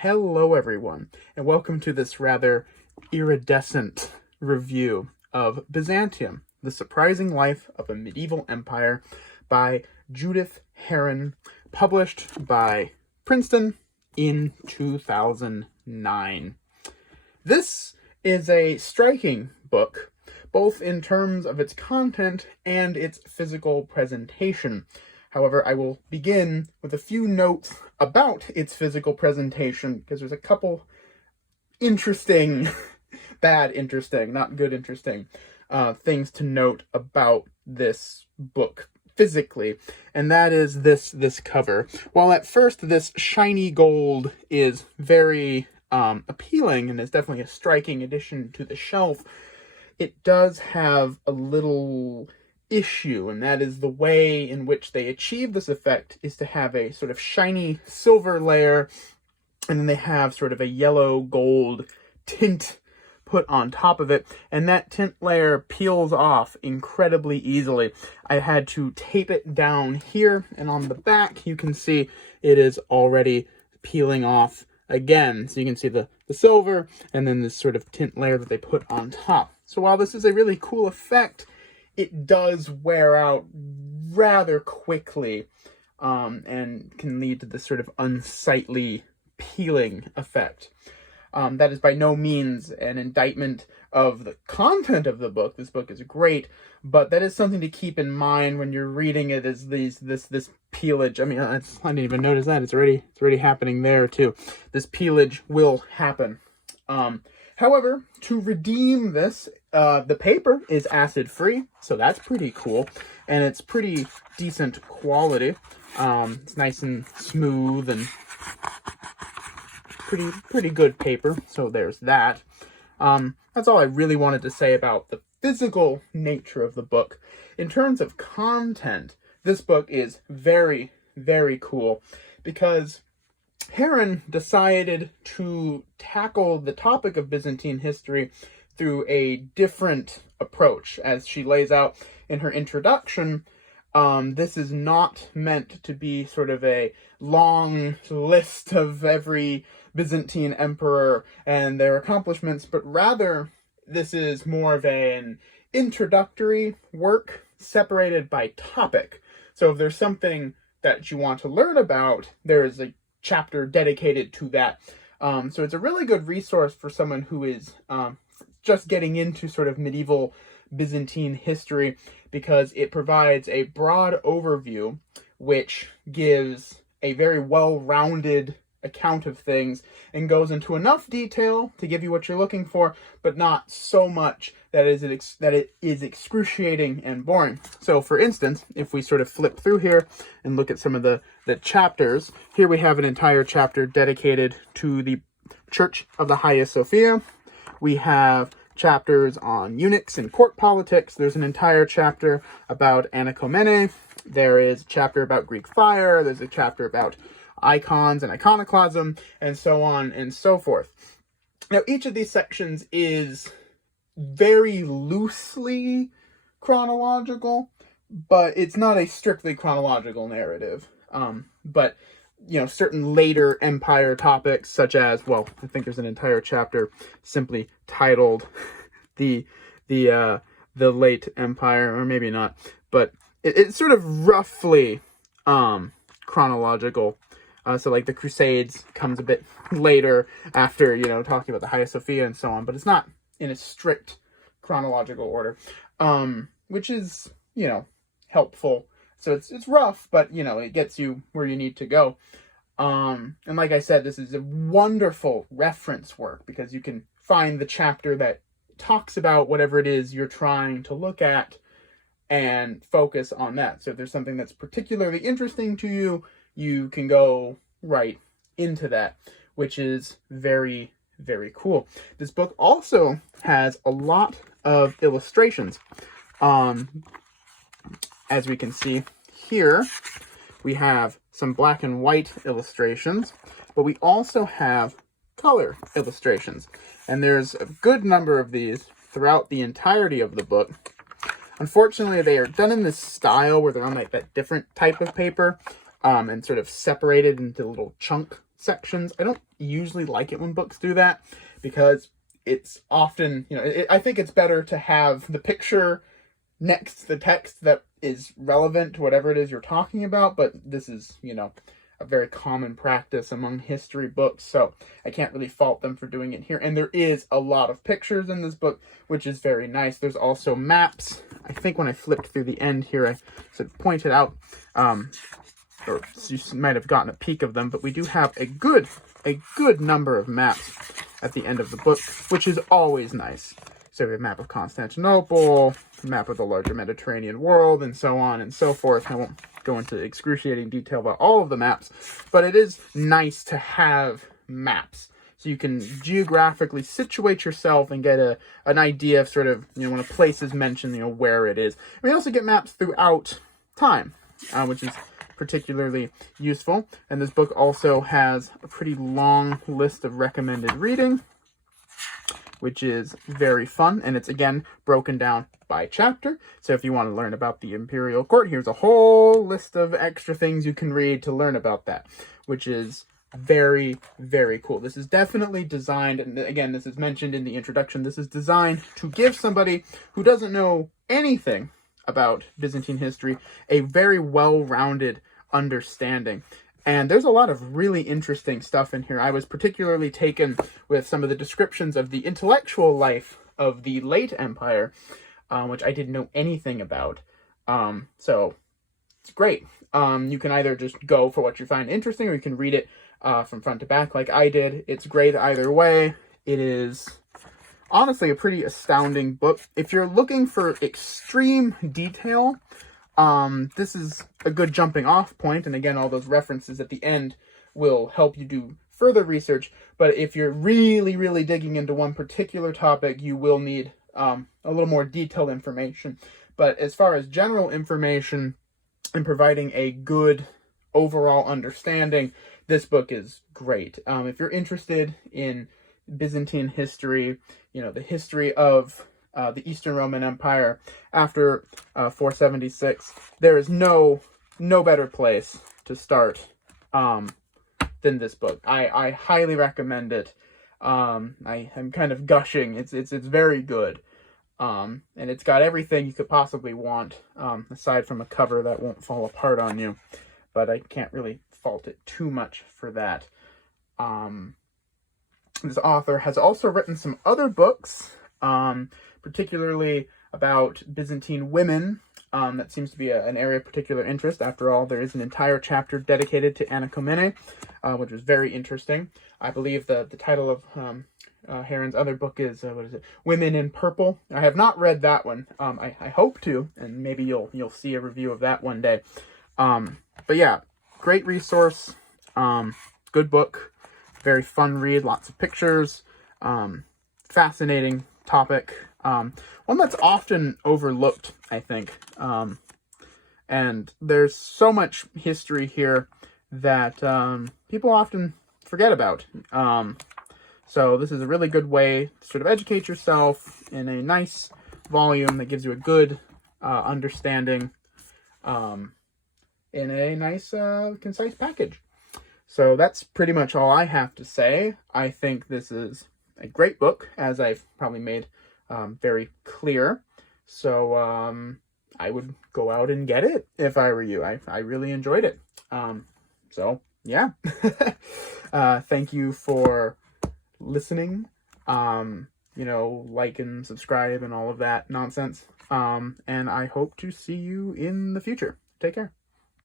Hello everyone, and welcome to this rather iridescent review of Byzantium, The Surprising Life of a Medieval Empire by Judith Herrin, published by Princeton in 2009. This is a striking book, both in terms of its content and its physical presentation. However, I will begin with a few notes about its physical presentation, because there's a couple interesting, not good interesting, things to note about this book physically, and that is this cover. While at first this shiny gold is very appealing and is definitely a striking addition to the shelf, it does have a little issue, and that is the way in which they achieve this effect is to have a sort of shiny silver layer, and then they have sort of a yellow gold tint put on top of it, and that tint layer peels off incredibly easily. I had to tape it down here, and on the back you can see it is already peeling off again. So you can see the silver and then this sort of tint layer that they put on top. So while this is a really cool effect, it does wear out rather quickly, and can lead to this sort of unsightly peeling effect. That is by no means an indictment of the content of the book. This book is great, but that is something to keep in mind when you're reading it, is this peelage. I mean, I didn't even notice that. It's already happening there too. This peelage will happen. However, to redeem this, the paper is acid-free, so that's pretty cool, and it's pretty decent quality. It's nice and smooth and pretty good paper, so there's that. That's all I really wanted to say about the physical nature of the book. In terms of content, this book is very, very cool, because Herrin decided to tackle the topic of Byzantine history through a different approach. As she lays out in her introduction, this is not meant to be sort of a long list of every Byzantine emperor and their accomplishments, but rather this is more of an introductory work separated by topic. So if there's something that you want to learn about, there is a chapter dedicated to that. So it's a really good resource for someone who is just getting into sort of medieval Byzantine history, because it provides a broad overview which gives a very well-rounded account of things and goes into enough detail to give you what you're looking for, but not so much that it is excruciating and boring. So for instance, if we sort of flip through here and look at some of the chapters, here we have an entire chapter dedicated to the Church of the Hagia Sophia. We have chapters on eunuchs and court politics. There's an entire chapter about Anakomene. There is a chapter about Greek fire. There's a chapter about icons and iconoclasm, and so on and so forth. Now, each of these sections is very loosely chronological, but it's not a strictly chronological narrative. But certain later empire topics, such as, well, I think there's an entire chapter simply titled the late empire, or maybe not, but it's sort of roughly chronological. So like the Crusades comes a bit later after, talking about the Hagia Sophia and so on, but it's not in a strict chronological order, which is, helpful. So it's rough, but, it gets you where you need to go. And like I said, this is a wonderful reference work, because you can find the chapter that talks about whatever it is you're trying to look at and focus on that. So if there's something that's particularly interesting to you, you can go right into that, which is very, very cool. This book also has a lot of illustrations. As we can see here, we have some black and white illustrations, but we also have color illustrations. And there's a good number of these throughout the entirety of the book. Unfortunately, they are done in this style where they're on like that different type of paper, and sort of separated into little chunk sections. I don't usually like it when books do that, because it's often, I think it's better to have the picture next to the text that is relevant to whatever it is you're talking about, but this is, a very common practice among history books, so I can't really fault them for doing it here. And there is a lot of pictures in this book, which is very nice. There's also maps. I think when I flipped through the end here, I sort of pointed out, or you might have gotten a peek of them, but we do have a good number of maps at the end of the book, which is always nice. So we have a map of Constantinople, a map of the larger Mediterranean world, and so on and so forth. I won't go into excruciating detail about all of the maps, but it is nice to have maps, so you can geographically situate yourself and get an idea of sort of, when a place is mentioned, where it is. And we also get maps throughout time, which is particularly useful. And this book also has a pretty long list of recommended reading, which is very fun, and it's again broken down by chapter. So if you want to learn about the imperial court, here's a whole list of extra things you can read to learn about that, which is very, very cool. This is definitely designed, and again, this is mentioned in the introduction, this is designed to give somebody who doesn't know anything about Byzantine history a very well-rounded understanding. And there's a lot of really interesting stuff in here. I was particularly taken with some of the descriptions of the intellectual life of the late empire, which I didn't know anything about. So it's great. You can either just go for what you find interesting, or you can read it from front to back like I did. It's great either way. It is honestly a pretty astounding book. If you're looking for extreme detail, this is a good jumping off point, and again, all those references at the end will help you do further research. But if you're really, really digging into one particular topic, you will need a little more detailed information. But as far as general information and providing a good overall understanding, this book is great. If you're interested in Byzantine history, the history of the Eastern Roman Empire after 476, there is no better place to start than this book. I highly recommend it. I'm kind of gushing. It's very good, and it's got everything you could possibly want, aside from a cover that won't fall apart on you. But I can't really fault it too much for that. This author has also written some other books, particularly about Byzantine women. That seems to be an area of particular interest. After all, there is an entire chapter dedicated to Anakomene, which was very interesting. I believe the title of Herrin's other book is, Women in Purple. I have not read that one. I hope to, and maybe you'll see a review of that one day. But yeah, great resource, good book, very fun read, lots of pictures, fascinating topic, one that's often overlooked, I think, and there's so much history here that people often forget about. So this is a really good way to sort of educate yourself in a nice volume that gives you a good understanding in a nice, concise package. So that's pretty much all I have to say. I think this is a great book, as I've probably made very clear. So I would go out and get it if I were you. I really enjoyed it. So yeah. Thank you for listening. Like and subscribe and all of that nonsense. And I hope to see you in the future. Take care.